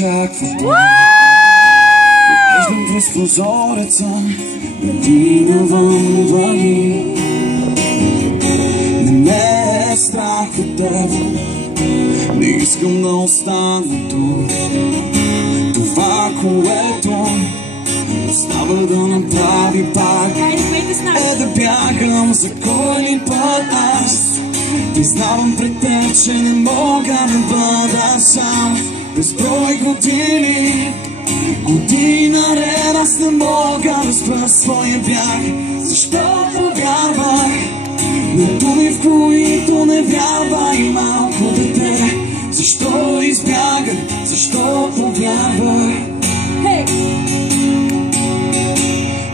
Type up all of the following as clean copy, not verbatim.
очаква той. Виждам през прозореца, година вън вали. Не ме е страх от теб, не искам да остана тук. Това, което остава да направи пак, е да бягам за кой ли път аз. Признавам пред теб, че не мога да бъда сам. Безброй години, година ред, аз не мога да спра своя бяг. Защото вярвах на думи, в които не вярва и малко дете. Защо избягах? Защото вярвах.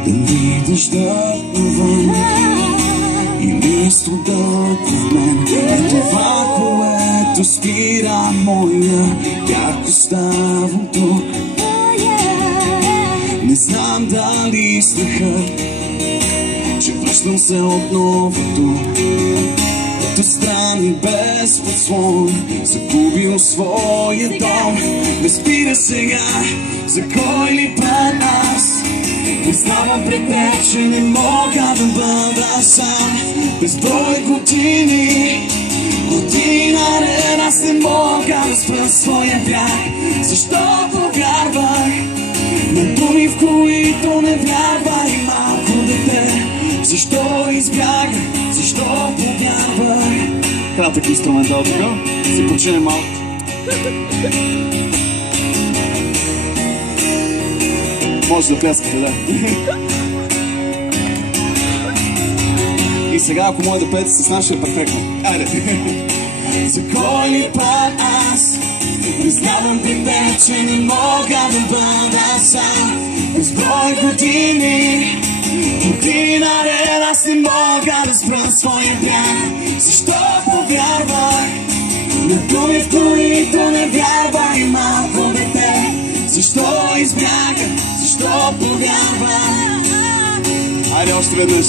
Дали дъждът навън или студът в мен, е това, което спира моя бяг, оставам тук. Не знам дали страхът, че връщам се отново тук. От страни без подслон, загубил своя дом. Не спира сега, за кой ли път аз. Признавам пред теб, че не мога да бъда сам. Безброй години, година ред, аз не мога да спра своя бяг. Защото вярвах на думи, в които не вярва и малко дете. Защо избягах? Защото вярвах. Кратък инструментал така, си починем малко. Може да пляскате, да. И сега, ако може да пеете с нас, ще е перфектно. Айде! За кой ли път аз признавам пред теб, че не мога да бъда сам. Безброй години, година ред, аз не мога да спра своя бяг. Защо повярвах на думи, в които не вярва и малко дете. Защо избягах? Защо повярвах? Айде още веднъж.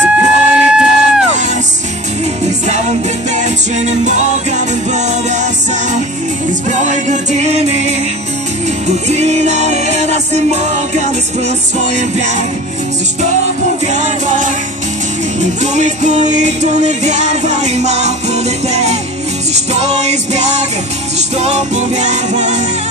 За кой ли път аз признавам пред теб, че не мога да бъда сам. Безброй години, година ред, аз не мога да спра своя бяг. Защо повярвах на думи, в които не вярва и малко дете. Защо избягах? Защо повярвах?